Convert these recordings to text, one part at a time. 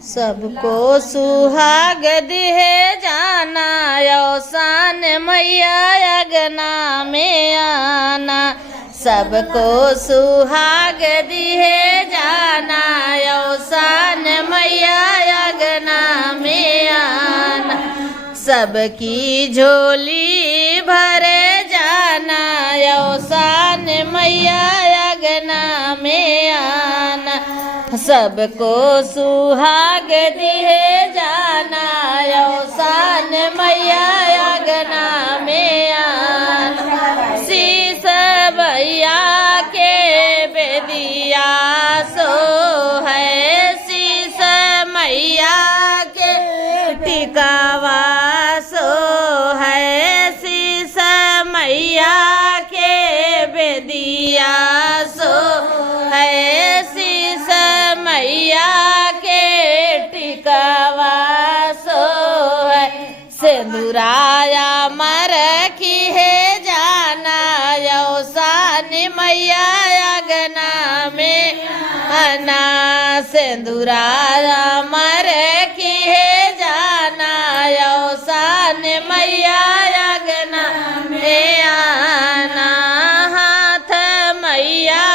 सबको सुहाग दिहे जाना, यौसान मैया अगना में आना। सबको सुहाग दिहे जाना, यौसान मैया अगना में आना। सबकी झोली भरे जाना, यौसान मैया अगना में आना। सबको सुहाग दिहे जाना, यौसान मैया अगना में आना। शीस भैया के बेदिया सो है, शीस मैया के टिकावा सो है। शीस मैया के बेदिया सो है, शीस मैया के टिकावा सो है। सिंदूराया मरखी है जाना, यौसान मैया अगना में आना। सिंदूराया मरखी है जाना, यौसान मैया अगना में आना। हाथ मैया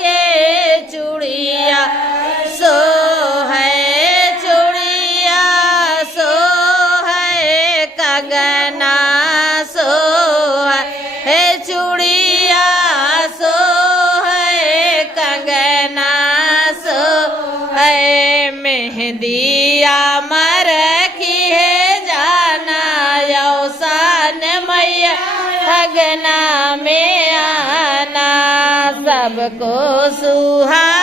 के चूड़िया सो है, चूड़िया सो है, कंगना सो है, चूड़िया सो है, कंगना सो है। मेहंदिया मरखी है जाना, यौसान मैया अगना में आना। सबको सुहा